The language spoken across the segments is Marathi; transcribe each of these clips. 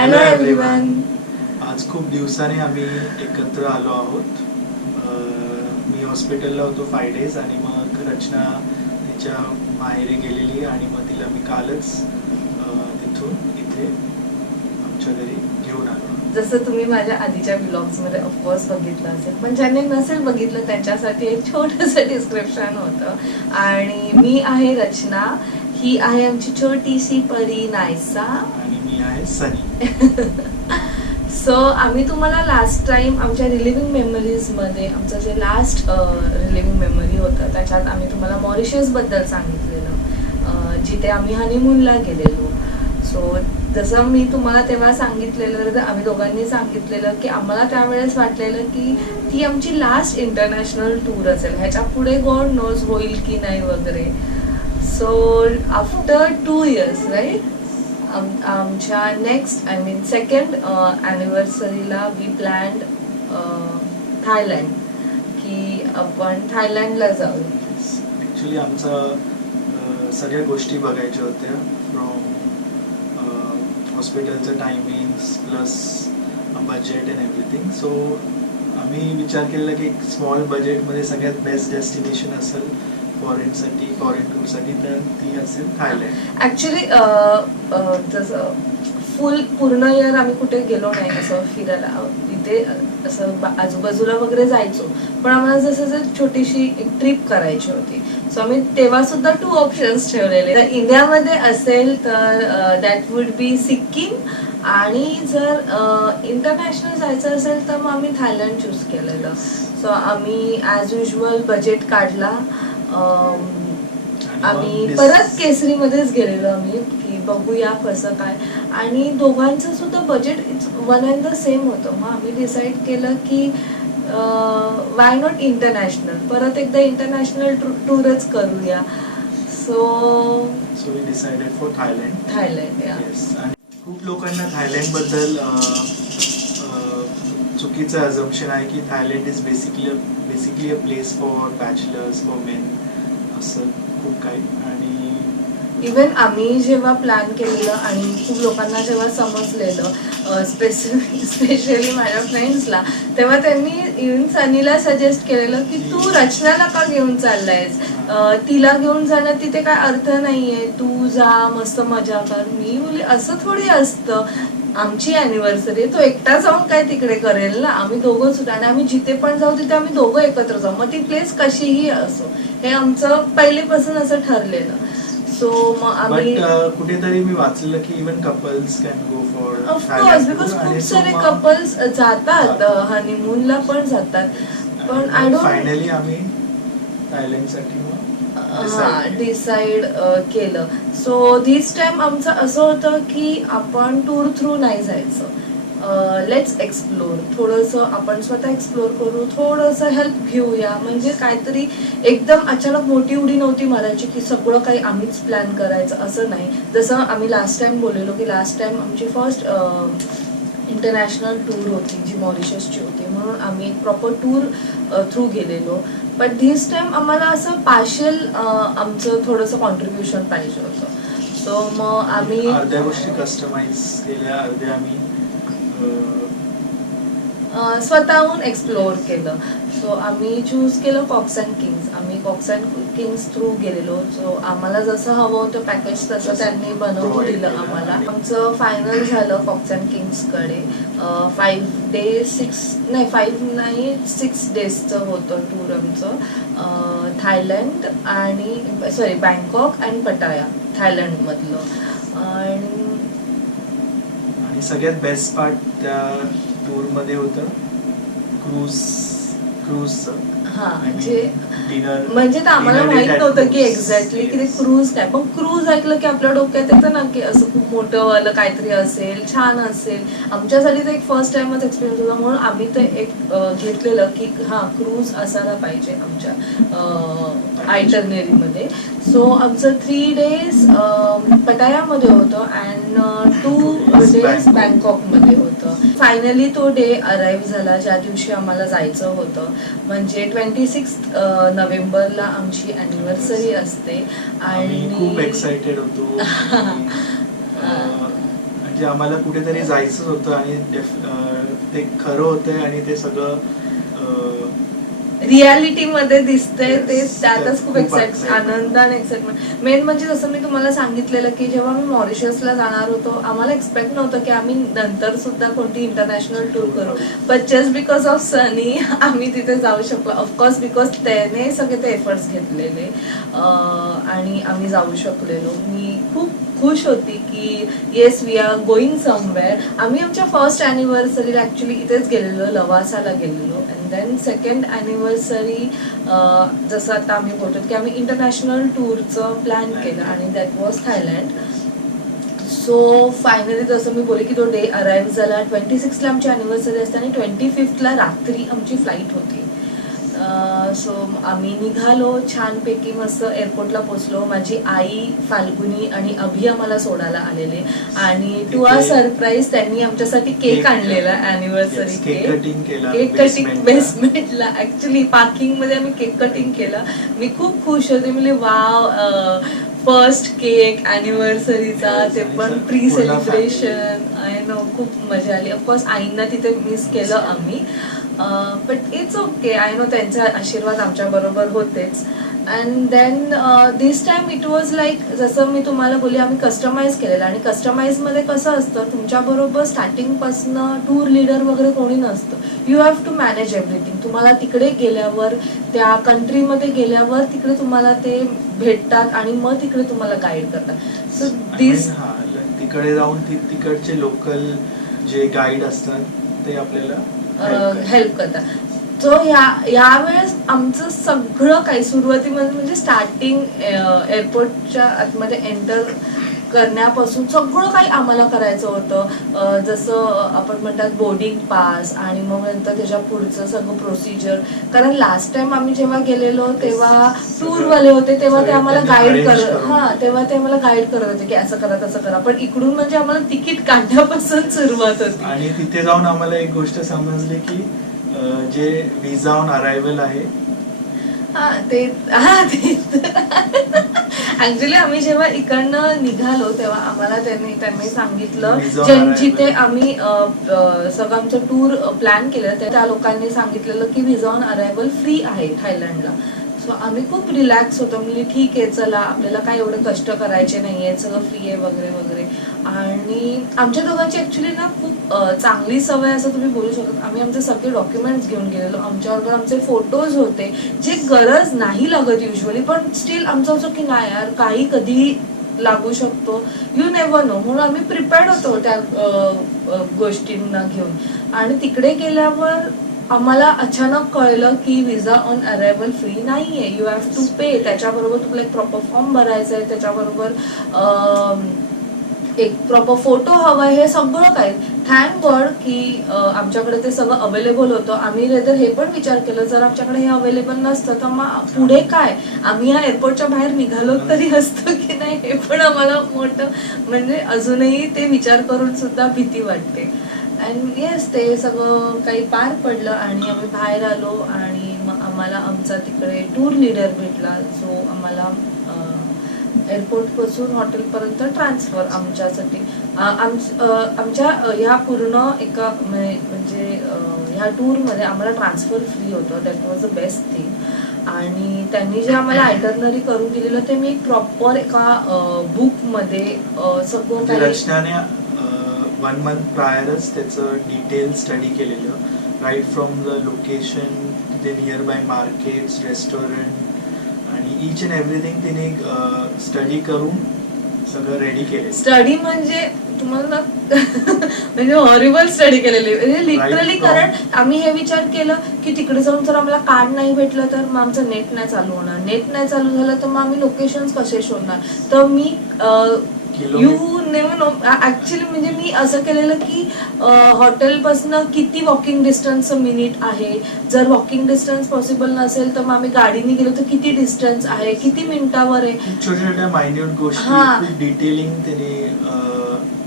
Hello everyone. आज खूप दिवसाने आम्ही एकत्र आलो आहोत. मी हॉस्पिटलला होतो 5 days आणि मग रचना तिच्या माहेरी गेलेली आणि मग तिला मी कालच तिथून इथे आमच्या घरी घेऊन आलो. जसं तुम्ही माझ्या आधीच्या व्लॉग्समध्ये ऑफकोर्स बघितलं असेल, पण ज्यांनी नसेल बघितलं त्यांच्यासाठी एक छोटंसं डिस्क्रिप्शन होतं. आणि मी आहे रचना, ही आहे आमची छोटीशी परी नायसा आणि मी आहे सनी. सो आम्ही तुम्हाला लास्ट टाइम आमच्या रिलिव्हिंग मेमरीजमध्ये आमचं जे लास्ट रिलिव्हिंग मेमरी होतं त्याच्यात आम्ही तुम्हाला मॉरिशसबद्दल सांगितलेलं, जिथे आम्ही हनीमूनला गेलेलो. सो जसं मी तुम्हाला तेव्हा सांगितलेलं, आम्ही दोघांनी सांगितलेलं की आम्हाला त्यावेळेस वाटलेलं की ती आमची लास्ट इंटरनॅशनल टूर असेल, ह्याच्या पुढे गॉड नोज होईल की नाही वगैरे. सो आफ्टर 2 years राईट, आमच्या नेक्स्ट सेकंड ॲनिव्हर्सरीला वी प्लॅन्ड थायलंड, की आपण थायलंडला जाऊ. ॲक्च्युली आमचं सगळ्या गोष्टी बघायच्या होत्या, फ्रॉम हॉस्पिटलचं timings plus budget and everything. So आम्ही विचार केलेला की एक स्मॉल बजेटमध्ये सगळ्यात बेस्ट डेस्टिनेशन असेल फॉरेन टूरसाठी, तर ती असेल थायलंड. ॲक्च्युली जसं पूर्ण इयर आम्ही कुठे गेलो नाही असं फिरायला, इथे असं आजूबाजूला वगैरे जायचो, पण आम्हाला जसं छोटीशी एक ट्रिप करायची होती. सो आम्ही तेव्हा सुद्धा 2 ऑप्शन्स ठेवलेले. जर इंडियामध्ये असेल तर दॅट वुड बी सिक्कीम, आणि जर इंटरनॅशनल जायचं असेल तर मग आम्ही थायलंड चूज केलेलं. सो आम्ही ॲज युजल बजेट काढला. आम्ही परत केसरीमध्येच गेलेलो आम्ही, की बघूया कसं काय, आणि दोघांचं सुद्धा budget it's one and the same होतं. मग आम्ही डिसाईड केलं की वाय नॉट इंटरनॅशनल, परत एकदा इंटरनॅशनल टूरच करूया. So we decided for Thailand. Thailand. खूप लोकांना थायलंडबद्दल चुकीचं अझम्पशन आहे की Thailand is basically a place for bachelors, for men, असं खूप काही. आणि इवन आम्ही जेव्हा प्लॅन केलेलं आणि खूप लोकांना जेव्हा समजलेलं, स्पेशली माझ्या फ्रेंड्सला, तेव्हा त्यांनी इवन सनीला सजेस्ट केलेलं की तू रचनाला का घेऊन चाललायस, तिला घेऊन जाण्यात तिथे काय अर्थ नाहीये, तू जा मस्त मजा कर. मी बोलली असं थोडी असतं, आमची अॅनिव्हर्सरी, तो एकटा जाऊन काय तिकडे करेल ना, आम्ही दोघं सुद्धा, आणि आम्ही जिथे पण जाऊ तिथे आम्ही दोघं एकत्र जाऊ, मग ती प्लेस कशीही असो, हे आमचं पहिलेपासून असं ठरलेलं. सो मग आम्ही कुठेतरी मी वाचलेलं की even couples can go for of course, because खूप सारे कपल्स जातात हनीमूनला पण जातात, पण आय डोंट. फायनली आम्ही थायलंडसाठी डिसाइड केलं. सो धिस टाइम आमचं असं होतं की आपण टूर थ्रू नाही जायचं, लेट्स एक्सप्लोर, थोडंसं आपण स्वतः एक्सप्लोर करू, थोडंसं हेल्प घेऊया. म्हणजे काहीतरी एकदम अचानक मोठी उडी नव्हती मारायची की सगळं काही आम्हीच प्लॅन करायचं, असं नाही. जसं आम्ही लास्ट टाइम बोललेलो की लास्ट टाइम आमची फर्स्ट इंटरनॅशनल टूर होती जी मॉरिशसची होती, म्हणून आम्ही एक प्रॉपर टूर थ्रू गेलेलो. बट धिस टाइम आम्हाला असं पार्शियल आमचं थोडंसं कॉन्ट्रीब्युशन पाहिजे होतं. सो मग आम्ही अर्ध्या गोष्टी कस्टमाइज केल्या, अर्ध्या आम्ही स्वतःहून एक्सप्लोअर केलं. सो आम्ही चूज केलं कॉक्स अँड किंग्स. आम्ही कॉक्स अँड किंग्स थ्रू गेलेलो. सो आम्हाला जसं हवं होतं पॅकेज तसं त्यांनी बनवून दिलं आम्हाला. आमचं फायनल झालं कॉक्स अँड किंग्सकडे. 6 डेजचं होतं टूर आमचं. थायलंड आणि बँकॉक आणि पटाया थायलंडमधलं. आणि सगळ्यात बेस्ट पार्ट त्या टूर मध्ये होतं क्रूजचं. म्हणजे आम्हाला माहित नव्हतं की एक्झॅक्टली की ते क्रूज काय, पण क्रूज ऐकलं की आपल्या डोक्यात येतं ना की असं खूप मोठं वालं काहीतरी असेल, छान असेल. आमच्यासाठी ते एक फर्स्ट टाइमच एक्सपिरियन्स होता, म्हणून आम्ही ते एक घेतलेलं की हा क्रूज असायला पाहिजे आमच्या आयटरनरीमध्ये. सो आमचं 3 days पटायामध्ये होतं अँड 2 days बँकॉकमध्ये होतं. फायनली तो डे अराईव्ह झाला ज्या दिवशी आम्हाला जायचं होतं. म्हणजे 26 नोव्हेंबरला आमची अॅनिव्हर्सरी असते. आणि खूप एक्साइटेड होतो. म्हणजे आम्हाला कुठेतरी जायचं होतं आणि ते खरं होतंय आणि ते सगळं रियालिटी मध्ये दिसतंय Yes, ते त्यातच खूप खूप आनंद आणि एक्साइटमेंट. मेन म्हणजे जसं मी तुम्हाला सांगितलेलं की जेव्हा मी मॉरिशसला जाणार होतो आम्हाला एक्सपेक्ट नव्हतं की आम्ही नंतर सुद्धा कोणती इंटरनॅशनल टूर करू, but just because of Sunny आम्ही तिथे जाऊ शकलो. ऑफकोर्स बिकॉज त्याने सगळे ते एफर्ट्स घेतलेले आणि आम्ही जाऊ शकलेलो. मी खूप खुश होती की yes we are going somewhere. आम्ही आमच्या फर्स्ट अॅनिव्हर्सरीला ऍक्च्युली इथेच गेलेलो, लवासाला गेलेलो. अँड देन सेकंड अॅनिव्हर्सरी जसं आता आम्ही बोलतो की आम्ही इंटरनॅशनल टूरचं प्लॅन केलं आणि that was Thailand. So finally जसं मी बोलले की तो डे अराईव्ह झाला. 26ला आमची अॅनिव्हर्सरी असते आणि 25ला रात्री आमची फ्लाईट होती. सो आम्ही निघालो छानपैकी, मस्त एअरपोर्टला पोहोचलो. माझी आई, फाल्गुनी आणि अभि आम्हाला सोडायला आलेले आणि टू आर सरप्राईज त्यांनी आमच्यासाठी केक आणलेला अॅनिव्हर्सरी केक कटिंग बेसमेंटला. ऍक्च्युली पार्किंग मध्ये आम्ही केक कटिंग केलं. मी खूप खुश होते, म्हणजे वाव फर्स्ट केक अॅनिव्हर्सरीचा, ते पण प्री सेलिब्रेशन. आय नो खूप मजा आली. ऑफकोर्स आईंना तिथे मिस केलं आम्ही, but it's okay. I know त्यांचा आशीर्वाद आमच्या बरोबर होतेच. And then this time it was like जसं मी तुम्हाला बोलली आम्ही कस्टमाइज केलेलं. आणि कस्टमाइज मध्ये कसं असतं, तुमच्या बरोबर स्टार्टिंग पासून टूर लीडर वगैरे कोणी नसतं. You have to manage everything. तुम्हाला तिकडे गेल्यावर, त्या कंट्रीमध्ये गेल्यावर तिकडे तुम्हाला ते भेटतात आणि मग तिकडे तुम्हाला गाईड करतात. सो दिस तिकडे जाऊन तिकडचे लोकल जे गाईड असतात ते आपल्याला हेल्प करतात. सो यावेळेस आमचं सगळं काही सुरुवातीमध्ये म्हणजे स्टार्टिंग एअरपोर्टच्या आतमध्ये एंटर करण्यापासून सगळं काही आम्हाला करायचं होतं. जसं आपण म्हणतात बोर्डिंग पास आणि मग नंतर त्याच्या पुढचं सगळं प्रोसिजर. कारण लास्ट टाइम आम्ही जेव्हा गेलेलो तेव्हा टूरवाले होते, तेव्हा ते आम्हाला गाईड तेव्हा ते आम्हाला गाईड करत होते की असं करा तसं करा. पण इकडून म्हणजे आम्हाला तिकीट काढण्यापासून सुरुवात होती. आणि तिथे जाऊन आम्हाला एक गोष्ट समजली की जे व्हिसा ऑन अरायव्हल आहे ऍक्च्युली आम्ही जेव्हा इकडनं निघालो तेव्हा आम्हाला त्यांनी सांगितलं, जिथे आम्ही सगळं आमचं टूर प्लॅन केलं त्या लोकांनी सांगितलेलं की व्हिसा ऑन अरायव्हल फ्री आहे थायलंडला. सो आम्ही खूप रिलॅक्स होतो, म्हणजे ठीक आहे चला आपल्याला काय एवढं कष्ट करायचे नाहीये, सगळं फ्री आहे वगैरे वगैरे. आणि आमच्या दोघांची ऍक्च्युली ना खूप चांगली सवय असं तुम्ही बोलू शकता. आम्ही आमचे सगळे डॉक्युमेंट्स घेऊन गेलेलो. आमच्याबरोबर आमचे फोटोज होते, जे गरज नाही लागत युजली, पण स्टील आमचं असं की नाही यार काही कधी लागू शकतो, यू नेव्हर नो, म्हणून आम्ही प्रिपेअर्ड होतो त्या गोष्टींना घेऊन. आणि तिकडे गेल्यावर आम्हाला अचानक कळलं की व्हिसा ऑन अरायव्हल फ्री नाहीये, यू हॅव टू पे. त्याच्याबरोबर तुम्हाला एक प्रॉपर फॉर्म भरायचा आहे, त्याच्याबरोबर एक प्रॉपर फोटो हवाय, हे सगळं काय. थँक गॉड की आमच्याकडे ते सगळं अवेलेबल होतं. आम्ही रेदर हे पण विचार केलं जर आमच्याकडे हे अवेलेबल नसतं तर मग पुढे काय, आम्ही या एअरपोर्टच्या बाहेर निघालो तरी असतो की नाही, हे पण आम्हाला मोठं म्हणजे अजूनही ते विचार करून सुद्धा भीती वाटते. अँड येस ते सगळं काही पार पडलं आणि आम्ही बाहेर आलो आणि मग आम्हाला आमचा तिकडे टूर लीडर भेटला, जो आम्हाला एअरपोर्ट पासून हॉटेलपर्यंत ट्रान्सफर आमच्यासाठी आमच्या ह्या पूर्ण एका म्हणजे ह्या टूरमध्ये आम्हाला ट्रान्सफर फ्री होतं. That was the best thing. आणि त्यांनी जे आम्हाला आयटरनरी करून दिलेलं ते मी प्रॉपर एका बुकमध्ये सगळं काही रचनाने 1 month प्रायरच त्याचं डिटेल स्टडी केलेलं, राईट फ्रॉम द लोकेशन, ते नियर बाय मार्केट्स, रेस्टॉरंट आणि ईच अँड एव्हरीथिंग तिने स्टडी करून सगळं रेडी केले. स्टडी म्हणजे तुम्हाला म्हणजे हॉरिबल स्टडी केलेली, म्हणजे लिटरली. कारण आम्ही हे विचार केलं की तिकडे जाऊन जर आम्हाला कार्ड नाही भेटलं तर मग आमचं नेट नाही चालू होणार, नेट नाही चालू झालं तर मग आम्ही लोकेशन कसे शोधणार. तर me you never know actually म्हणजे मी असं केलेलं की हॉटेलपासून किती वॉकिंग डिस्टन्स मिनिट आहे, जर वॉकिंग डिस्टन्स पॉसिबल नसेल तर मग आम्ही गाडीने गेलो तर किती डिस्टन्स आहे, किती मिनिटावर आहे. छोट्या छोट्या मायन्यूट गोष्टी डिटेलिंग त्याने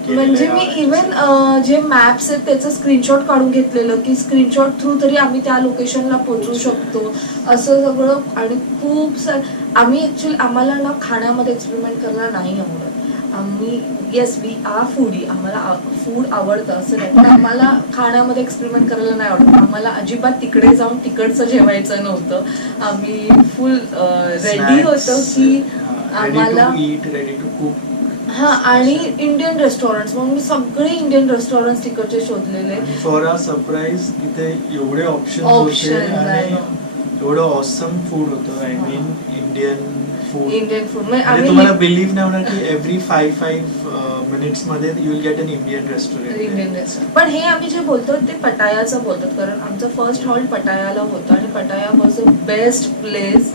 म्हणजे मी इव्हन जे मॅप्स आहेत त्याचं स्क्रीनशॉट काढून घेतलेलं की स्क्रीनशॉट थ्रू तरी आम्ही त्या लोकेशनला पोहोचू शकतो, असं सगळं. आणि खूप आम्ही ऍक्च्युअली आम्हाला ना खाण्यामध्ये एक्सपेरिमेंट करायला नाही आवडत. आम्ही येस वी आर फूडी, आम्हाला फूड आवडतं असं नाही, पण आम्हाला खाण्यामध्ये एक्सपेरिमेंट करायला नाही आवडत. आम्हाला अजिबात तिकडे जाऊन तिकडचं जेवायचं नव्हतं. आम्ही फुल रेडी होतो की आम्हाला रेडी टू कुक. हा, आणि इंडियन रेस्टॉरंट, मग मी सगळे इंडियन रेस्टॉरंट तिकडचे शोधलेले. फॉर अ सरप्राईज तिथे एवढे ऑप्शन Options होते आणि आहे. एवढं ऑसम फूड होतं. I mean Indian food. Indian food म्हणजे आम्ही तुम्हाला बिलीव्ह नाही होणार की एव्हरी 5 मिनिट्स मध्ये you will get an Indian restaurant. Indian restaurant. पण हे आम्ही जे बोलतो ते पटायाचं बोलतात, कारण आमचं फर्स्ट हॉल्ट पटायाला होतं आणि पटाया वॉज द बेस्ट प्लेस.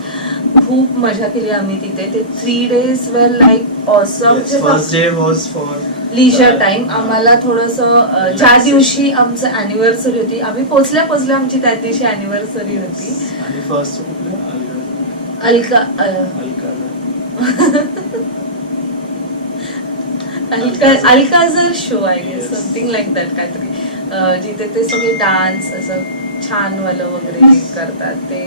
खूप मजा केली आम्ही तिथे. ते 3 days वर like awesome. First day was for लिजर time. आम्हाला थोडंसं ज्या दिवशी आमचं अॅनिव्हर्सरी होती, आम्ही पोचल्या आमची त्या दिवशी अॅनिव्हर्सरी होती. आणि फर्स्ट अलका Alcazar show I guess, something like that काहीतरी, जिथे ते सगळे डान्स असं छान वालं वगैरे करतात. ते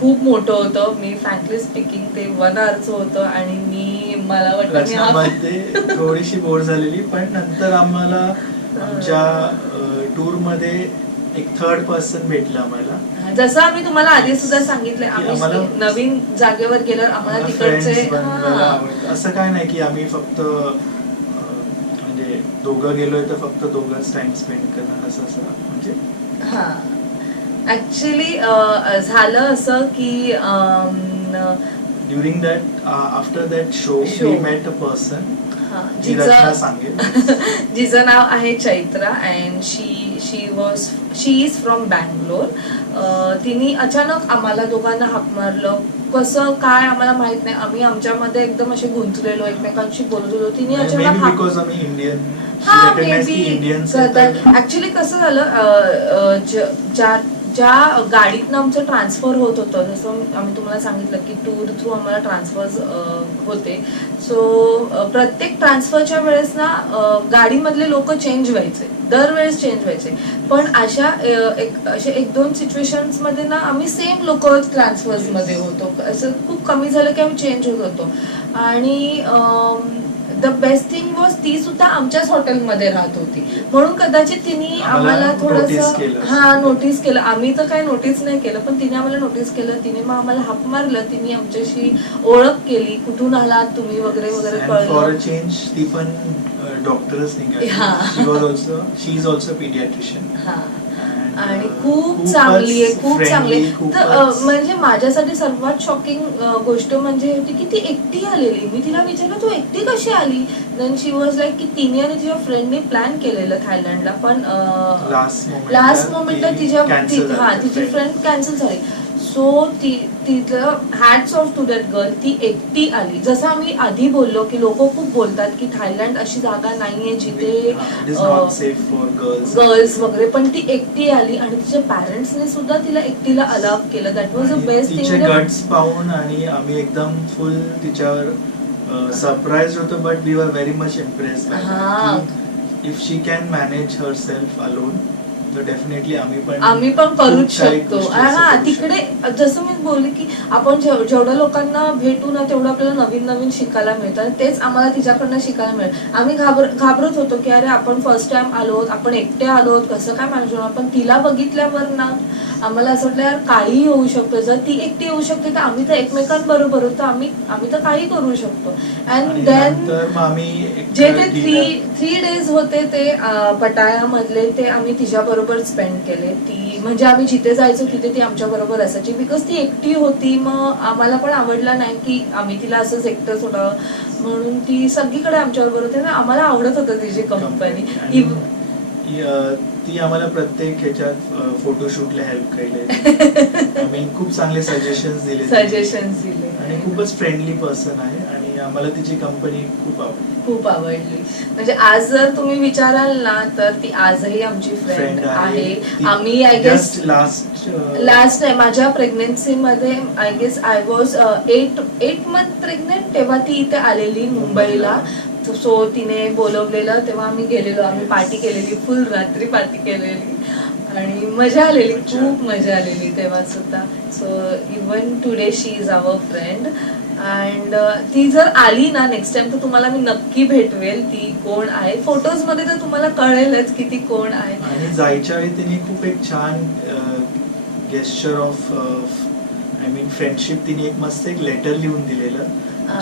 खूप मोठं होतं. मी फ्रँकली स्पीकिंग ते 1 hourचं होतं आणि मला वाटतं थोडीशी बोर झालेली, पण नंतर आम्हाला आमच्या टूर मध्ये एक 3rd पर्सन भेटलं आम्हाला. जसं आम्ही तुम्हाला आधी सुद्धा सांगितलंय, आम्ही नवीन जागेवर गेल्यावर आम्हाला तिकडचे असं काय नाही की आम्ही फक्त म्हणजे दोघं गेलोय तर फक्त दोघंच टाइम स्पेंड करणार असं म्हणजे. हा, ऍक्च्युली झालं असं की during that after that show we met a person. जिचं नाव आहे Chaitra and she is from Bangalore. तिने अचानक आम्हाला दोघांना हाक मारलं. कसं काय आम्हाला माहित नाही. आम्ही आमच्यामध्ये एकदम असे गुंतलेलो, एकमेकांशी बोलत होतो. तिने अचानक ऍक्च्युली कसं झालं, ज्या गाडीतनं आमचं ट्रान्सफर होत होतं, जसं आम्ही तुम्हाला सांगितलं की टूर थ्रू आम्हाला ट्रान्सफर्स होते. सो प्रत्येक ट्रान्सफरच्या वेळेस ना गाडीमधले लोक चेंज व्हायचे, दरवेळेस चेंज व्हायचे. पण अशा 1-2 सिच्युएशन्स मध्ये ना आम्ही सेम लोक ट्रान्सफर्स मध्ये होतो. असं खूप कमी झालं की आम्ही चेंज होत होतो. आणि द बेस्ट थिंग वॉज ती सुद्धा आमच्याच हॉटेलमध्ये राहत होती, म्हणून कदाचित तिने आम्हाला थोडंसं नोटीस केलं. आम्ही तर काही नोटीस नाही केलं, पण तिने आम्हाला नोटीस केलं. तिने मग आम्हाला हाक मारलं. तिने आमच्याशी ओळख केली, कुठून आलात तुम्ही वगैरे वगैरे कळलं. चेंज ती पण डॉक्टरच निघाली. शी इज ऑल्सो पीडियाट्रिशियन. आणि खूप चांगली आहे, खूप चांगली आहे. म्हणजे माझ्यासाठी सर्वात शॉकिंग गोष्ट म्हणजे होती की ती एकटी आलेली. मी तिला विचारलं तू एकटी कशी आली. देन शी वॉज लाईक की तिने आणि तिच्या फ्रेंडने प्लॅन केलेलं थायलंडला, पण लास्ट मोमेंटला तिची फ्रेंड कॅन्सल झाली. सो तिचं hats off to that girl. ती एकटी आली. जसं आम्ही आधी बोललो की लोक खूप बोलतात की थायलंड अशी जागा नाहीये जिथे गर्ल्स वगैरे, पण ती एकटी आली आणि तिच्या पॅरेंट्सने सुद्धा तिला एकटीला अलाव केलं. That was a best thing. Guts पाहून आणि आम्ही एकदम फुल तिच्यावर सरप्राइज होतो, but we were very much impressed. If she can manage herself alone तर डेफिनेटली आम्ही पण करूच शकतो. हा, तिकडे जसं मी बोलले की आपण जेवढ्या लोकांना भेटू ना तेवढं आपल्याला नवीन नवीन शिकायला मिळतं. तेच आम्हाला तिच्याकडनं शिकायला मिळेल. आम्ही घाबरत होतो की अरे आपण फर्स्ट टाइम आलो, आपण एकटे आलो, कसं काय मॅनेज होणार. पण तिला बघितल्यावर ना आम्हाला असं वाटलं यार काही होऊ शकतं. जर ती एकटी येऊ शकते तर आम्ही तर एकमेकांबरोबर होतो, आम्ही तर काही करू शकतो. अँड देन जे ते 3 days होते ते पटायामधले ते आम्ही तिच्याबरोबर स्पेंड केले. ती म्हणजे आम्ही जिथे जायचो तिथे ती आमच्या बरोबर असायची. बिकॉज ती एकटी होती. मग आम्हाला पण आवडलं नाही की आम्ही तिला असंच एकटं सोडावं, म्हणून ती सगळीकडे आमच्या बरोबर होते ना. आम्हाला आवडत होतं तिची कंपनी. ती आम्हाला प्रत्येक ह्याच्यात फोटोशूटला हेल्प केले. आय मीन खूप चांगले सजेशन्स दिले आणि खूपच फ्रेंडली पर्सन आहे आणि आम्हाला तिची कंपनी खूप आवडली. म्हणजे आज जर तुम्ही विचाराल ना तर ती आजही आमची फ्रेंड आहे. आम्ही आय गेस लास्ट नाही, माझ्या प्रेग्नन्सी मध्ये I guess I was 8 month pregnant, तेव्हा ती इथे आलेली मुंबईला. सो तिने बोलवलेलं तेव्हा आम्ही गेलेलो. आम्ही पार्टी केलेली, फुल रात्री पार्टी केलेली आणि मजा आलेली, खूप मजा आलेली तेव्हा सुद्धा. So even today she is our friend. And ती जर आली ना नेक्स्ट टाइम तर तुम्हाला मी नक्की भेटवेल. ती कोण आहे फोटोज मध्ये तर तुम्हाला कळेलच की ती कोण आहे. आणि जायच्या वेळी तिने खूप एक छान gesture of I mean friendship, तिने एक मस्त एक लेटर लिहून दिलेलं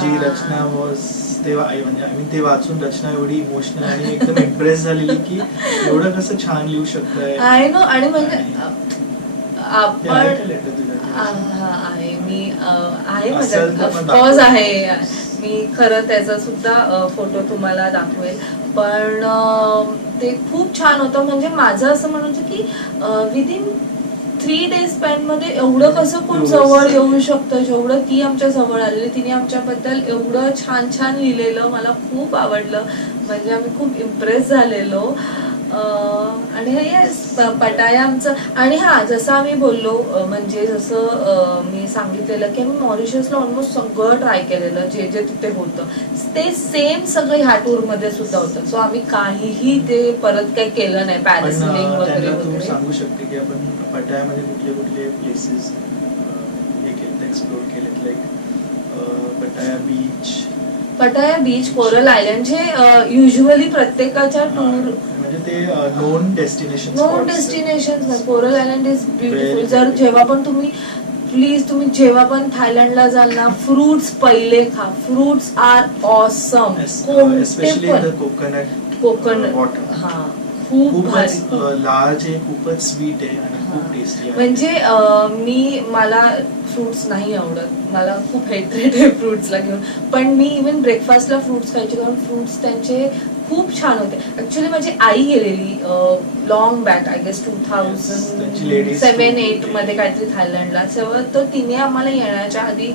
जी रचना वॉज ते म्हणजे आय मीन ते वाचून रचना एवढी इमोशनल आणि एकदम इम्प्रेस झालेली की एवढं कसं छान लिहू शकताय. I know. आणि म्हणजे ते आपण आहे का letter तुझ्याकडे? आहे मी आहे असेल तर माझ्या मग ऑफकोर्स दाखव. आहे. मी खरं त्याचा सुद्धा फोटो तुम्हाला दाखवेल. पण ते खूप छान होतं. म्हणजे माझं असं म्हणायचं की विदिन 3 days स्पॅन मध्ये एवढं कसं कोण जवळ येऊ शकतं जेवढं ती आमच्या जवळ आलेली. तिने आमच्याबद्दल एवढं छान छान लिहिलेलं मला खूप आवडलं. म्हणजे आम्ही खूप इम्प्रेस झालेलो. आणि येस पटाया आमचं. आणि हा जसं आम्ही बोललो म्हणजे जसं मी सांगितलेलं की आम्ही मॉरिशसला ऑलमोस्ट सगळं ट्राय केलेलं जे जे तिथे होतं ते सेम सगळं ह्या टूर मध्ये सुद्धा होतं. सो आम्ही काहीही ते परत काही केलं नाही. पण पॅरासेलिंग वगैरे त्यांना तू वगैरे. सांगू शकते की आपण पटायामध्ये कुठले कुठले प्लेसेस हे केलेत, एक्सप्लोर केलेत, like Pattaya beach, Pattaya beach, coral island जे युजली प्रत्येकाच्या टूर म्हणजे ते known destination known destination. Coral island is beautiful. Very जर beautiful. जेव्हा पण तुम्ही प्लीज तुम्ही जेव्हा पण थायलंडला जाल ना फ्रुट्स पहिले खा. Fruits are awesome. कोणते एस्पेशली द पण कोकोनट कोकण वॉटर हा खूप खूपच भारी. लार्ज आहे, खूपच स्वीट आहे आणि खूप हा. टेस्टी आहे. म्हणजे मला फ्रुट्स नाही आवडत. मला खूप हेट्रेट आहे फ्रुट्सला घेऊन. पण मी इव्हन ब्रेकफास्टला फ्रुट्स खायचे कारण फ्रुट्स त्यांचे खूप छान होते. ऍक्च्युली माझी आई गेलेली लॉंग बॅक आय गेस त्यांची ladies 2007-8 tour मध्ये काहीतरी थायलंडला. तेव्हा तर तिने आम्हाला येण्याच्या आधी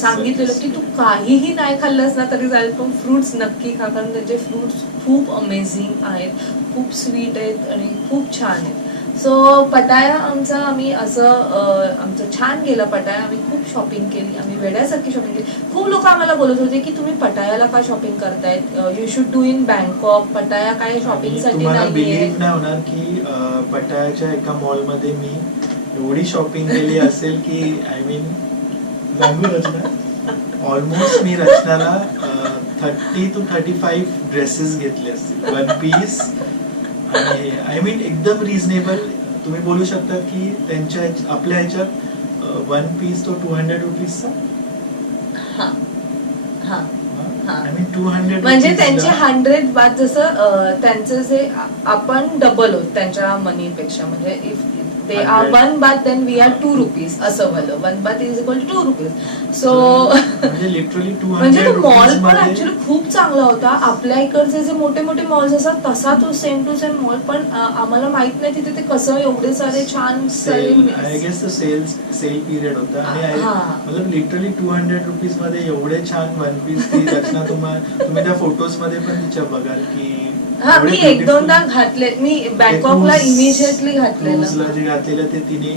सांगितलेलं की तू काहीही नाही खाल्लंस ना तरी चालेल पण फ्रुट्स नक्की खा कारण त्याचे फ्रुट्स खूप अमेझिंग आहेत, खूप स्वीट आहेत आणि खूप छान आहेत. सो पटाया आम्ही असं आमचं छान गेलं. पटाया आम्ही खूप शॉपिंग केली. आम्ही वेड्यासारखी शॉपिंग केली. खूप लोक आम्हाला बोलत होते की तुम्ही पटायाला का शॉपिंग करतायत, you should do in Bangkok. पटाया काय शॉपिंग साठी तुम्हाला नाहीये. बिलीव्ह नाही होणार की पटायाच्या एका मॉल मध्ये मी एवढी शॉपिंग केली असेल की आय मीन सांगू रचना ऑलमोस्ट मी रचनाला 30 to 35 ड्रेसेस घेतले असतील, 1 पीस. आणि आय मीन एकदम रिझनेबल. तुम्ही बोलू शकता की त्यांच्या आपल्या ह्याच्यात 1 पीस तो 200 रुपीजचा. हा हा हा. आय मीन 200 म्हणजे त्यांचे 100 बात जसं त्यांचं जे आपण डबल होत त्यांच्या मनीपेक्षा. म्हणजे इफ ते 100. 1 बात देन वी आर 2 रुपीज असं वालं. 1 baht is equal to 2 rupees. So म्हणजे लिटरली 200 म्हणजे तो मॉल रुपीज पण मध्ये ऍक्च्युली खूप चांगला होता. आपल्या इकडचे जे मोठे मोठे मॉल्स असतात तसा तो सेम टू सेम मॉल. पण आम्हाला माहित नाही तिथे ते कसं एवढे सारे छान आय गेस सेल पिरियड होता आणि हा. मतलब लिटरली 200 रुपीज मध्ये एवढे छान 1 पीस ती रचना तुम्ही त्या फोटोज मध्ये पण तिच्या बघाल की हा एवढे मी beautiful. 1-2दा घातले. मी बँकॉकला cruise- इमिजिएटली घातलेलं. cruiseला जे घातलेलं ते तिने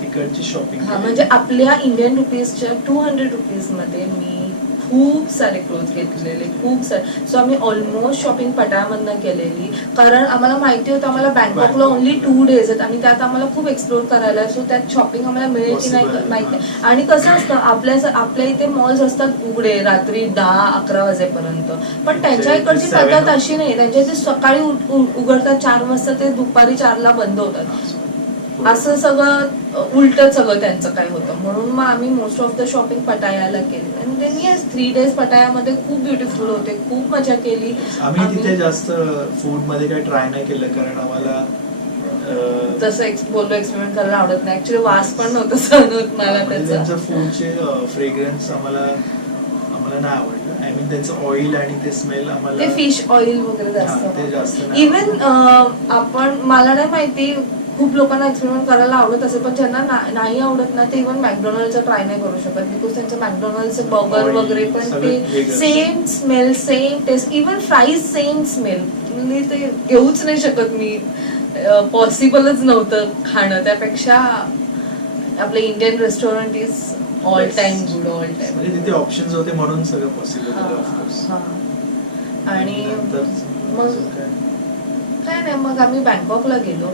तिकडची शॉपिंग हा म्हणजे आपल्या इंडियन रुपीजच्या 200 रुपीज मध्ये मी खूप सारे क्लोथ घेतलेले, खूप सारे. सो आम्ही ऑलमोस्ट शॉपिंग पटायामधनं केलेली कारण आम्हाला माहिती होतं आम्हाला बँकॉकला ओनली 2 days आहेत आणि त्यात आम्हाला खूप एक्सप्लोर करायला. सो त्यात शॉपिंग आम्हाला मिळेल की नाही Possible. माहित नाही. आणि कसं असतं आपल्या इथे मॉल्स असतात उघडे रात्री 10-11 वाजेपर्यंत. पण त्यांच्या इकडची पद्धत अशी नाही. त्यांच्या इथे सकाळी उघडतात 4 वाजता ते दुपारी 4ला बंद होतात. असं सगळं उलट सगळं त्यांचं काय होतं. म्हणून मग आम्ही मोस्ट ऑफ द शॉपिंग पटायाला केली. आणि देन येस 3 days पटायामध्ये खूप ब्युटिफुल होते, खूप मजा केली. आम्ही तिथे जास्त फूड मध्ये काही ट्राय नाही केलं कारण आम्हाला जसं बोललो एक्सपेरिमेंट करायला आवडत नाही. ऍक्च्युली वास पण नव्हतं सहन होत मला म्हणजे त्याचा. त्यांचं फूडचे फ्रेग्रन्स आम्हाला नाही आवडलं. आय मीन त्यांचं ऑइल आणि ते स्मेल आम्हाला ते फिश ऑइल वगैरे हा, ते जास्त नाही इव्हन आपण मला नाही माहिती खूप लोकांना एक्सपेरिमेंट करायला आवडत असेल पण ज्यांना नाही आवडत ना ते इव्हन मॅकडोनल्डचं ट्राय नाही करू शकत बिकॉज त्यांचं मॅकडोनल्डचे बर्गर Oil, वगैरे पण सगळं ते वेगळं. Same smell, same taste, even fries same smell. मी ते घेऊच नाही शकत. मी पॉसिबलच नव्हतं खाणं. त्यापेक्षा आपलं Indian restaurant is all time good, all time. म्हणजे तिथे ऑप्शन्स होते म्हणून सगळं पॉसिबल झालं ऑफकोर्स. आणि नंतर मग अजून काय? काय नाही मग आम्ही बँकॉकला गेलो.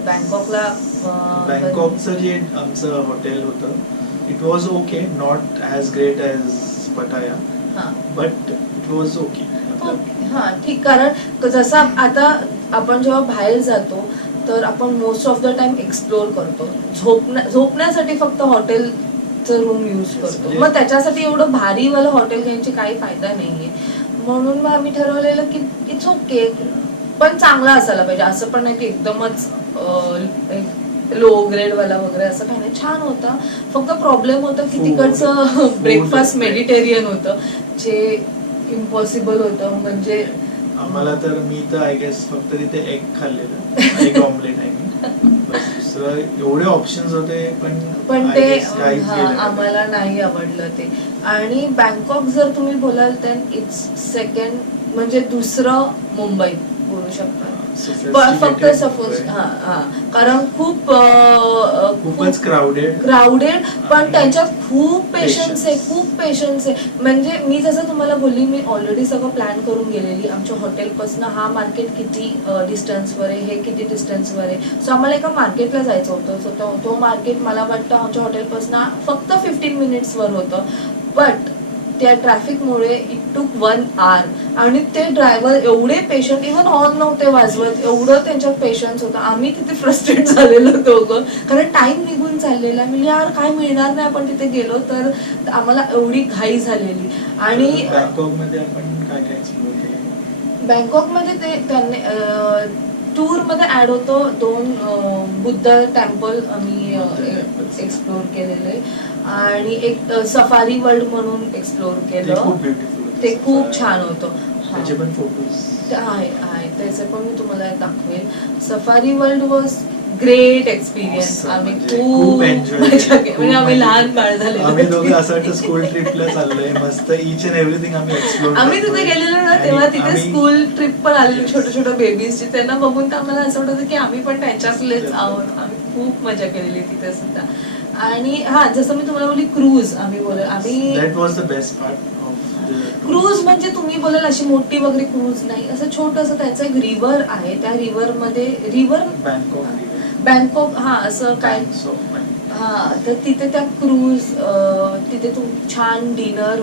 बँकॉकचं जे आमचं हॉटेल होतं it was okay, not as great as पटाया, हा बट इट वॉज ओके. हा ठीक. कारण जसं आता आपण जेव्हा बाहेर जातो तर आपण most of the time explore करतो. झोपण्यासाठी फक्त हॉटेलचं रूम यूज Yes, करतो. म्हणजे- मग त्याच्यासाठी एवढं भारीवालं हॉटेल घ्यायची काही फायदा नाहीये. म्हणून मग आम्ही ठरवलेलं की इट्स ओके, पण चांगला असायला पाहिजे. असं पण नाही की एकदमच लो ग्रेड वाला वगैरे असं काही नाही. छान होतं. फक्त प्रॉब्लेम होतं की Food. तिकडचं ब्रेकफास्ट Food. मेडिटेरियन होतं, जे इम्पॉसिबल होतं. म्हणजे आम्हाला तर, मी तर आय गेस फक्त तिथे एग खाल्लेलं, एग ऑमलेट आहे मी, बस. दुसरं एवढे ऑप्शन्स होते पण I ते guess काहीच गेलं नाही. आम्हाला नाही आवडलं ते. आणि बँकॉक जर तुम्ही बोलाल तर इट्स सेकंड, म्हणजे दुसरं मुंबई बोलू शकता. फक्त सपोज कारण खूपच क्राऊडेड, पण आणि त्यांच्यात खूप पेशन्स आहे, patience. खूप पेशन्स आहे. म्हणजे मी जसं तुम्हाला बोलली, मी ऑलरेडी सगळं प्लॅन करून गेलेली. आमच्या हॉटेलपासून हा मार्केट किती डिस्टन्सवर आहे, हे किती डिस्टन्सवर आहे. सो आम्हाला एका मार्केटला जायचं होतं. सो तो मार्केट मला वाटतं आमच्या हॉटेलपासून फक्त 15 मिनिट्सवर होतं. बट त्या ट्रॅफिकमुळे इट टूक 1 hour. आणि ते ड्रायव्हर एवढे पेशंट, इव्हन हॉर्न नव्हते वाजवत, एवढं त्यांच्यात पेशन्स होतं. आम्ही तिथे फ्रस्ट्रेट झालेलो दोघं, कारण टाइम निघून चाललेला. म्हणजे यार काय मिळणार नाही आपण तिथे गेलो तर. आम्हाला एवढी घाई झालेली. आणि बँकॉक मध्ये आपण काय काय एक्सप्लोर केलं? बँकॉकमध्ये ते त्यांनी टूर मध्ये ऍड होतो 2 बुद्ध टेम्पल आम्ही एक्सप्लोर केलेले. आणि एक सफारी वर्ल्ड म्हणून एक्सप्लोर ते केलं. खूप ब्युटिफुल होतं. ते खूप छान होतं. त्याचे पण फोटोज आहे त्याचे पण मी तुम्हाला दाखवेल. Safari world was great experience. Awesome. आम्ही म्हणजे खूप enjoy मजा केलं. केली. म्हणजे आम्ही लहान बाळ झाले. आम्ही दोघं असं वाटतं स्कूल ट्रिपला चाललोय, मस्त इच अँड एव्हरीथिंग आम्ही एक्सप्लोर. आम्ही तिथे गेलेलो ना तेव्हा तिथे स्कूल ट्रिप पण आलेली, छोट्या छोट्या बेबीजची. त्यांना बघून तर आम्हाला असं वाटतं की आम्ही पण त्यांच्यातलेच आहोत. आम्ही खूप मजा केलेली तिथे सुद्धा. आणि जसं मी तुम्हाला बोलली, क्रूज आम्ही that was the best part of the cruise. म्हणजे तुम्ही बोलाल अशी मोठी वगैरे क्रूज नाही, असं छोटंसं त्याचं एक रिव्हर आहे. त्या रिव्हर बँकॉक असं काय तर तिथे त्या क्रूज, तिथे छान डिनर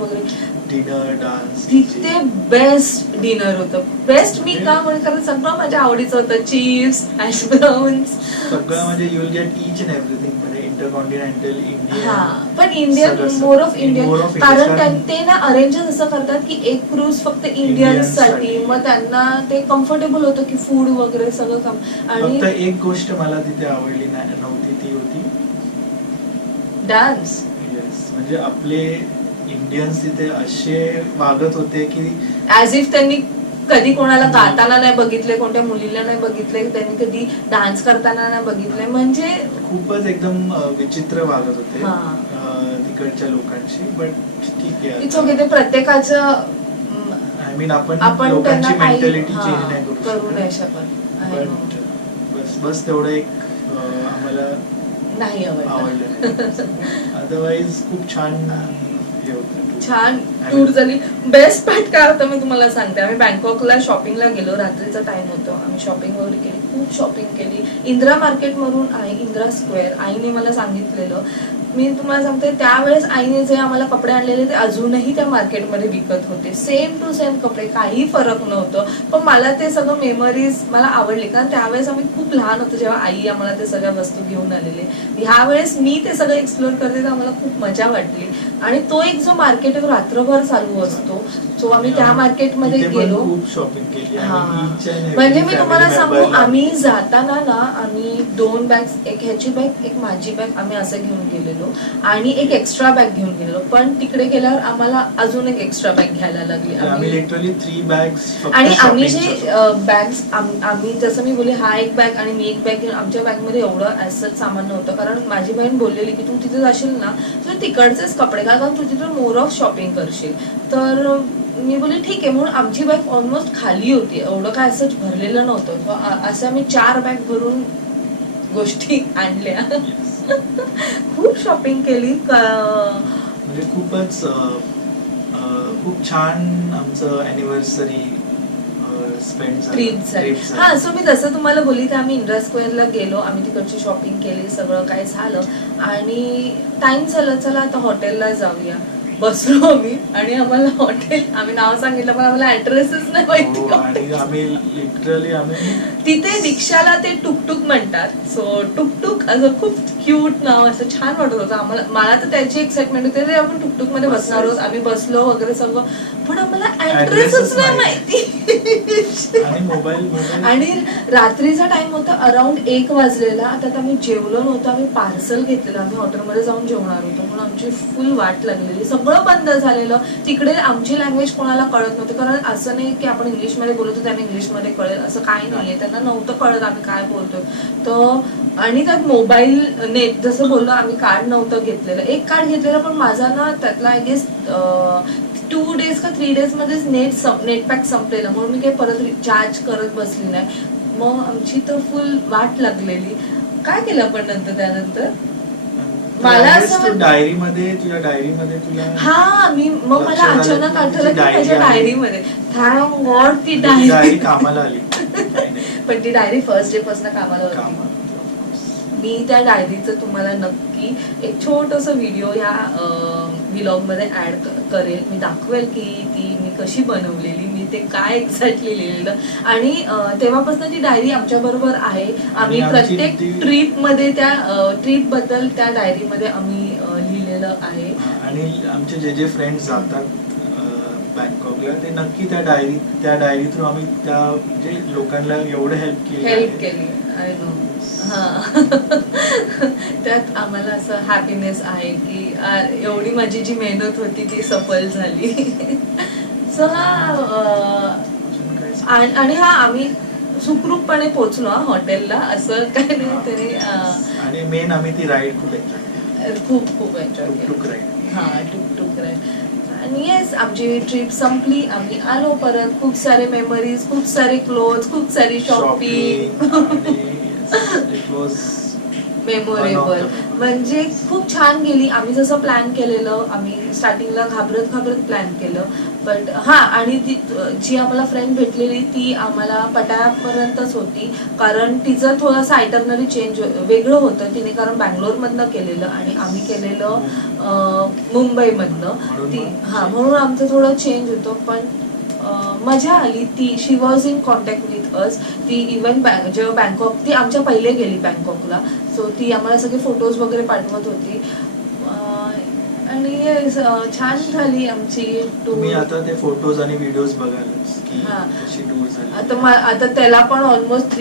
डान्स, तिथे बेस्ट डिनर होतं. बेस्ट मी का म्हणून, कारण सगळं माझ्या आवडीचं होतं. चिप्स, हॅश ब्राउन्स, सगळं. म्हणजे you will gate each and everything. म्हणजे इंटरकॉन्टिनेंटल इंडियन, पण इंडियन, मोर ऑफ इंडियन. कारण ते ना अरेंजच असं करतात की एक क्रूज फक्त इंडियन्स साठी. मग त्यांना ते कम्फर्टेबल होतं की फूड वगैरे सगळं काम. आणि फक्त एक गोष्ट मला तिथे आवडली नव्हती, ती होती डान्स. म्हणजे आपले इंडियन्स तिथे असे वागत होते की ऍज इफ त्यांनी कधी कोणाला गाताना नाही बघितले, कोणत्या मुलीला नाही बघितले, त्यांनी कधी डान्स करताना नाही बघितले. म्हणजे खूपच एकदम विचित्र वागत होते तिकडच्या लोकांशी. बट ठीक आहे, इट्स ओके. ते प्रत्येकाचं, आय मीन आपण त्यांना लोकांची काही मेंटॅलिटी चेंज नाही करू नाही शकत. बस तेवढं एक आम्हाला नाही आवडलं. अदरवाईज खूप छान हे होतं. छान टूर झाली. बेस्ट पार्ट काय होतं मी तुम्हाला सांगते. आम्ही बँकॉकला शॉपिंगला गेलो, रात्रीचा टाइम होतो. आम्ही शॉपिंग वगैरे केली, खूप शॉपिंग केली. इंदिरा मार्केट मधून आहे, इंदिरा स्क्वेअर, आईने मला सांगितलेलं. मी तुम्हाला सांगते, त्यावेळेस आईने जे आम्हाला कपडे आणलेले ते अजूनही त्या मार्केटमध्ये विकत होते. सेम टू सेम कपडे, काही फरक नव्हतं. पण मला ते सगळं मेमरीज मला आवडले, कारण त्यावेळेस आम्ही खूप लहान होतो जेव्हा आई आम्हाला ते सगळ्या वस्तू घेऊन आलेले. ह्या वेळेस मी ते सगळं एक्सप्लोर करते तर आम्हाला खूप मजा वाटली. आणि तो एक जो मार्केट रात्रभर चालू असतो, सो आम्ही त्या मार्केटमध्ये गेलो. खूप शॉपिंग केली. म्हणजे मी तुम्हाला सांगू, आम्ही जाताना ना आम्ही 2 बॅग्स, एक ह्याची बॅग, एक माझी बॅग, आम्ही असं घेऊन गेलेलो. आणि एक एक्स्ट्रा बॅग घेऊन गेलेलो. पण तिकडे गेल्यावर आम्हाला अजून एक एक्स्ट्रा बॅग घ्यायला लागली. आम्ही लिटरली 3 बॅग्स. आणि आम्ही जे बॅग्स, आम्ही जसं मी बोलले, हा एक बॅग आणि मी एक बॅग घेऊन, आमच्या बॅगमध्ये एवढं ऍसच सामान नव्हतं. कारण माझी बहीण बोललेली की तू तिथे जाशील ना तुला तिकडचेच कपडे घाल, कारण तू तिथे मोर ऑफ शॉपिंग करशील. तर मी बोलली ठीक आहे. म्हणून आमची बॅग ऑलमोस्ट खाली होती, एवढं काय असं भरलेलं नव्हतं. असं आम्ही 4 बॅग भरून गोष्टी आणल्या. खूप शॉपिंग केली. म्हणजे खूप छान आमचं अॅनिव्हर्सरी ट्रिप झाली. सो मी जसं तुम्हाला बोलली, तर आम्ही इंदिरा स्क्वेअरला गेलो, आम्ही तिकडची शॉपिंग केली, सगळं काय झालं. आणि टाइम झालं, चला आता हॉटेलला जाऊया. बसलो आम्ही आणि आम्हाला हॉटेल, आम्ही नाव सांगितलं पण आम्हाला ऍड्रेसच नाही माहिती. हो, आणि आम्ही लिटरली आम्ही तिथे रिक्षाला ते टुकटुक म्हणतात. सो टुकटुक असं खूप क्यूट नाव, असं छान वाटत होतं आम्हाला. मला तर त्याची एक्साइटमेंट होती, रे आपण टुकटुक मध्ये बसणार आहोत. आम्ही बसलो वगैरे सगळं, पण आम्हाला ऍड्रेसच नाही माहिती. आणि मोबाईल आणि रात्रीचा टाइम होता, अराउंड 1 वाजलेला. आता आम्ही जेवलो नव्हतो, आम्ही पार्सल घेतलेलं, आम्ही हॉटेलमध्ये जाऊन जेवणार होतो, म्हणून आमची फुल वाट लागलेली. सगळं बंद झालेलं. तिकडे आमची लँग्वेज कोणाला कळत नव्हती, कारण असं नाही की आपण इंग्लिशमध्ये बोलतो त्यांना इंग्लिशमध्ये कळेल असं काही नाहीये. त्यांना नव्हतं कळत आम्ही काय बोलतोय. तर आणि त्यात मोबाईल नेट, जसं बोललो आम्ही कार्ड नव्हतं घेतलेलं. एक कार्ड घेतलेलं, पण माझा ना त्यातला आय गेस 2 days का 3 days मध्येच नेट पॅक संपलेलं, म्हणून मी काही परत रिचार्ज करत बसली नाही. मग आमची तर फुल वाट लागलेली. काय केलं आपण त्यानंतर मला असं डायरीमध्ये, तुझ्या डायरीमध्ये तुला हा मी मग मला अचानक आठवलं की माझ्या डायरीमध्ये, थँक गॉड ती डायरी कामाला आली. पण ती डायरी फर्स्ट डे पासून कामाला होती. मी त्या डायरीचं तुम्हाला नक्की एक छोटस व्हिडिओ ह्या व्लॉग मध्ये ऍड करेल. मी दाखवेल की ती मी कशी बनवलेली, मी ते काय एक्झॅक्टली लिहिलेलं. आणि तेव्हापासून ती डायरी आमच्या बरोबर आहे. आम्ही प्रत्येक ट्रिप मध्ये त्या ट्रिप बद्दल त्या डायरीमध्ये आम्ही लिहिलेलं आहे. आणि आमचे जे फ्रेंड्स जातात बँकॉकला, ते नक्की त्या डायरी थ्रू आम्ही त्या म्हणजे लोकांना एवढं हेल्प केली. I know. त्यात आम्हाला असं हॅपीनेस आहे की एवढी माझी जी मेहनत होती ती सफल झाली. सो आणि हा आम्ही सुखरूपपणे पोहोचलो हॉटेलला, असं काही नाही तरी. आणि मेन आम्ही ती राईड खूप एन्जॉय खूप एन्जॉय केली. हा टुकटुक राईड. आणि येस, आमची ट्रिप संपली, आम्ही आलो परत. खूप सारे मेमरीज, खूप सारे क्लोथ, खूप सारी शॉपिंग. मेमोरेबल म्हणजे खूप छान गेली. आम्ही जसं प्लॅन केलेलं, आम्ही स्टार्टिंगला घाबरत प्लॅन केलं. बट हा, आणि ती जी आम्हाला फ्रेंड भेटलेली ती आम्हाला पटायापर्यंतच होती, कारण तिचं थोडंसं आयटरनरी चेंज वेगळं होतं. तिने कारण बँगलोरमधनं केलेलं आणि आम्ही केलेलं मुंबईमधनं. ती म्हणून आमचं थोडं चेंज होतं. पण मजा आली. ती she was in contact with us. ती इवन जेव्हा बँकॉक, ती आमच्या पहिले गेली बँकॉकला. सो ती आम्हाला सगळे फोटोज वगैरे पाठवत होती. आणि छान झाली आमची टूर. आता ते फोटोज आणि व्हिडिओज बघायलाच की कशी टूर झाली. आता त्याला पण ऑलमोस्ट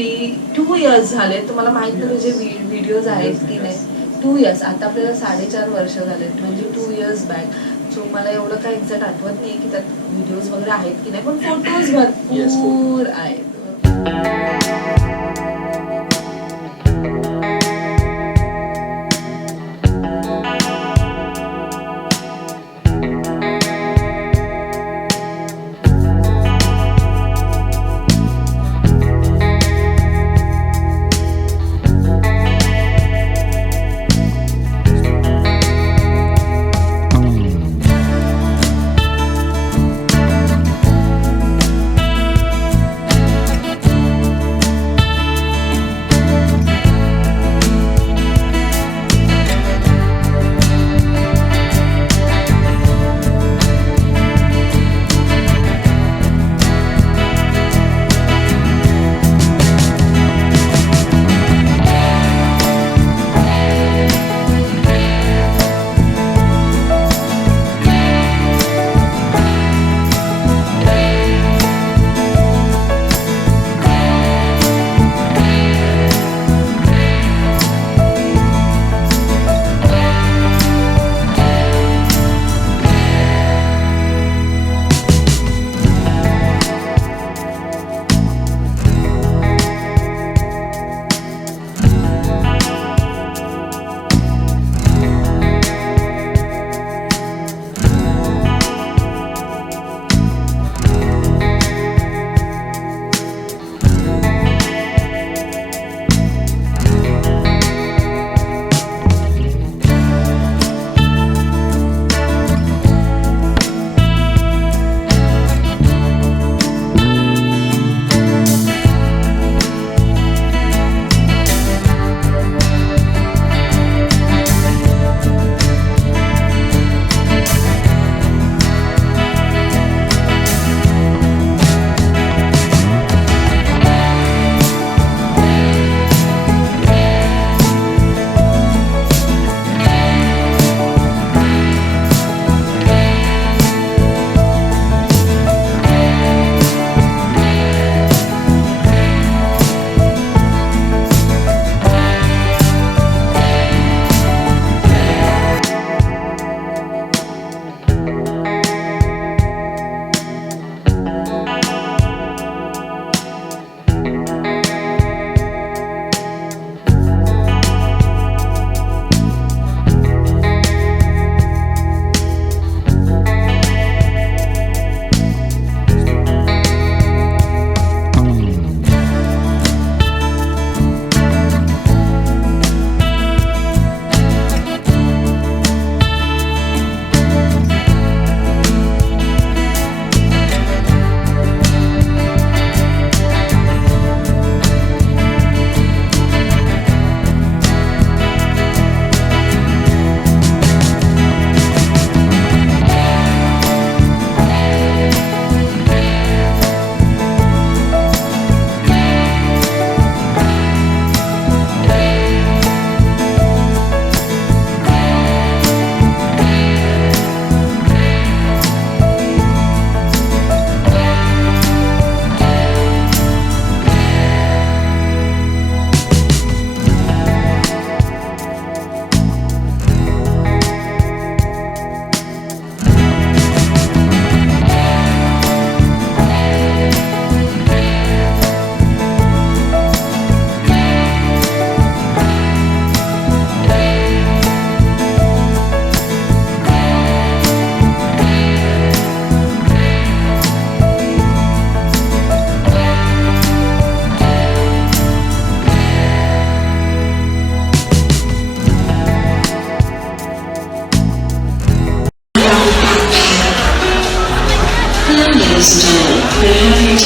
2 years झाले. तुम्हाला माहित नाही तुझे व्हिडिओज आहेत की नाही. 2 years, आता आपल्याला 4.5 वर्ष झालेत, म्हणजे 2 years बॅक. सो मला एवढं काही एक्झॅक्ट आठवत नाही की त्यात व्हिडिओज वगैरे आहेत की नाही, पण फोटोज भरपूर आहेत.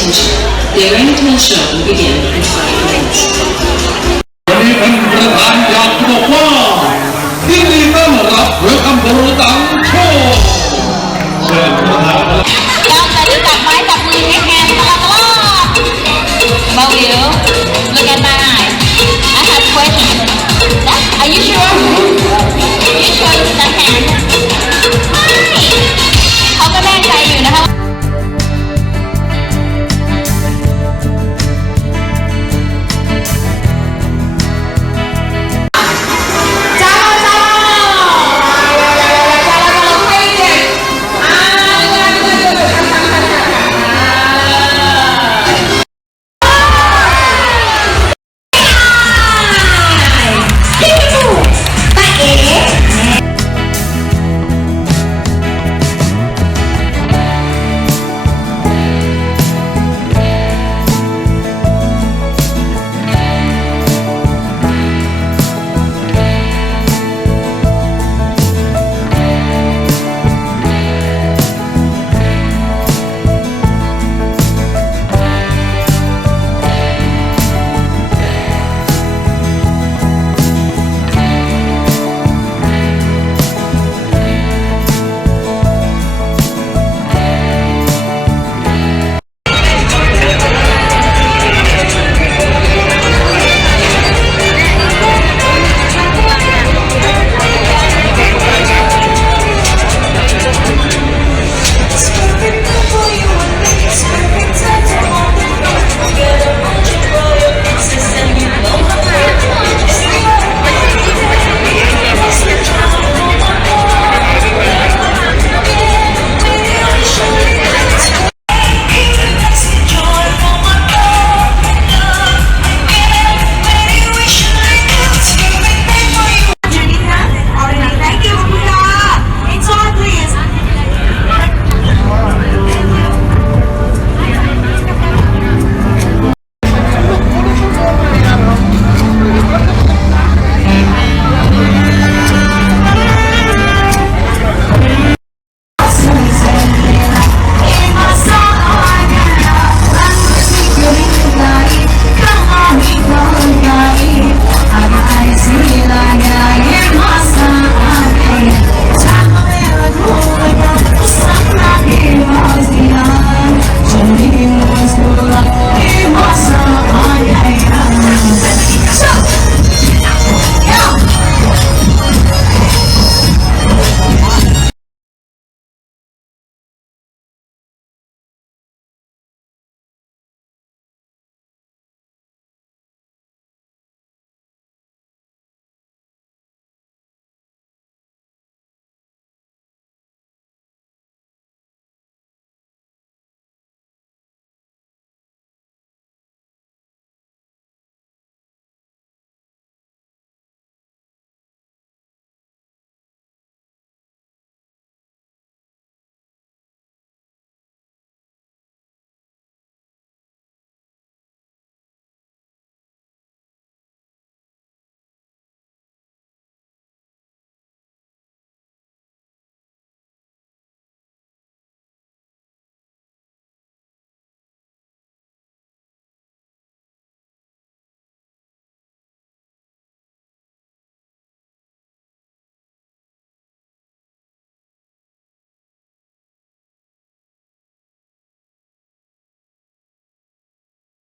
attention. The orangutan show will begin in 5 minutes. วันนี้ท่านประธานอยากจะบอกว่ายินดีต้อนรับเวลคัมโบตังโชว์เชิญประธาน เราจะได้จับไม้จับมือให้แฮนด์ตลอดเบาวิว look at my eyes I have questions are you sure you sure with the hand ไม่เขาก็แน่ใจอยู่นะคะ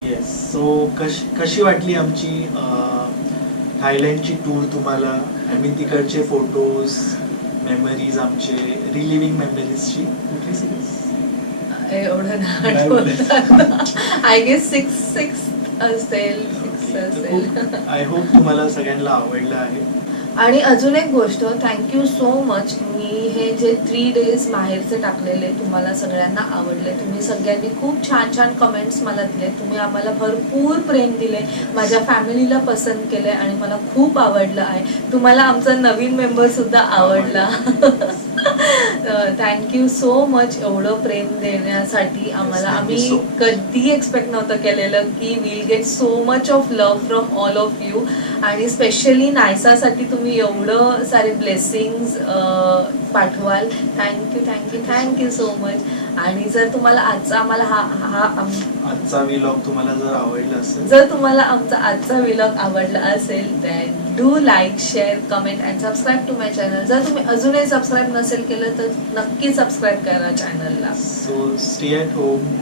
yes so कशी वाटली आमची थायलंडची टूर तुम्हाला आय मीन तिकडचे फोटोज मेमरीज आमचे रिलिव्हिंग मेमरीजची कुठली सिरीज एवढं नाही आय गेस सिक्स असेल आय होप तुम्हाला सगळ्यांना आवडलं आहे आणि अजून एक गोष्ट थँक्यू सो मच मी हे जे 3 days माहेरचे टाकलेले तुम्हाला सगळ्यांना आवडले तुम्ही सगळ्यांनी खूप छान छान कमेंट्स मला दिले तुम्ही आम्हाला भरपूर प्रेम दिले माझ्या फॅमिलीला पसंत केले आणि मला खूप आवडलं आहे तुम्हाला आमचा नवीन मेंबर सुद्धा आवडला थँक्यू सो मच एवढं प्रेम देण्यासाठी आम्हाला आम्ही कधी एक्सपेक्ट नव्हतं केलेलं की will get so much of love from all of you आणि स्पेशली नायसासाठी तुम्ही एवढं सारे ब्लेसिंग्स पाठवाल thank you thank you thank you so much आणि जर तुम्हाला आजचा आम्हाला आजचा व्लॉग तुम्हाला जर आवडला असेल जर तुम्हाला आमचा आजचा व्लॉग आवडला असेल then do like share comment and subscribe to my channel. जर तुम्ही अजूनही सबस्क्राईब नसेल केलं तर नक्की सबस्क्राईब करा चॅनलला. So stay at home,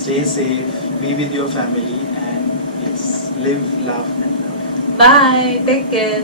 stay safe, be with your family and live, laugh and love. Bye, take care.